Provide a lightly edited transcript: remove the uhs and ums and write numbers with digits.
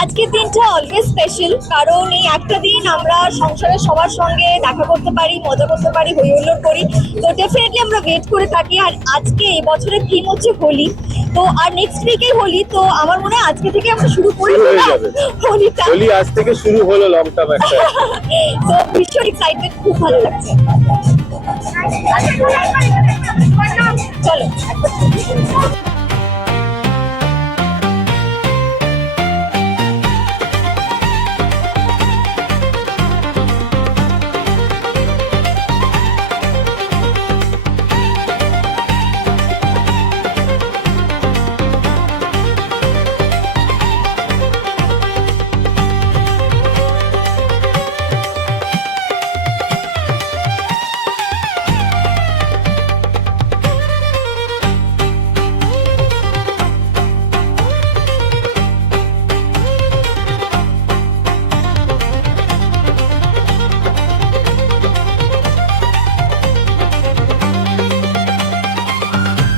আজকের দিনটা always special, কারণ এই একটা দিন আমরা সংসারের সবার সঙ্গে দেখা করতে পারি, মজা করতে পারি, হই হুল্লোড় করি। তো ডেফিনেটলি আমরা ওয়েট করে থাকি। আর আজকে এই বছরের থিম হচ্ছে হোলি, তো আর নেক্সট উইকেই হোলি। তো আমার মনে হয় আজকে থেকে আমরা শুরু করে দিলাম হোলিটা। হোলি আজ থেকে শুরু হলো লং টার্ম একটা। তো ভীষণ এক্সাইটেড, খুব ভালো লাগছে। চলো।